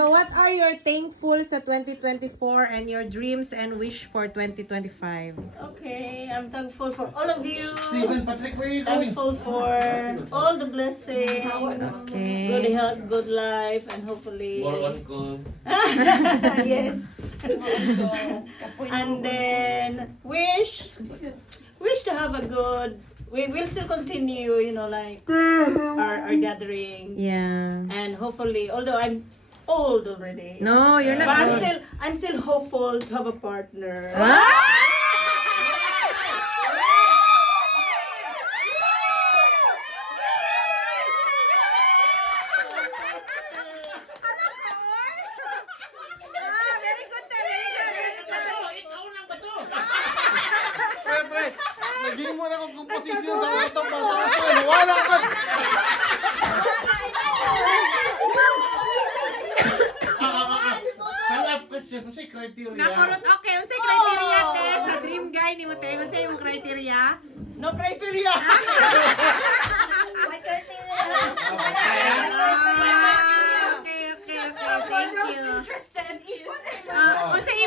So what are your thankful sa 2024 and your dreams and wish for 2025? Okay, I'm thankful for all of you. Stephen, Patrick, where are you going? Thankful for all the blessings, Okay. good health, good life, and hopefully. More on call. Yes. And then wish to have a good. We will still continue, you know, like our gatherings. Yeah. And hopefully, although I'm old already, No, you're but not old. I'm still hopeful to have a partner. Pre, naging mo na akong komposisyon sa utok ba? Sa utok, wala ka! Follow-up question, kung sa'yo criteria? Nakurot, okay. Unsay criteria te sa dream guy ni mo te? Unsay yung criteria? No criteria. Okay. Thank you. Interested in Unsay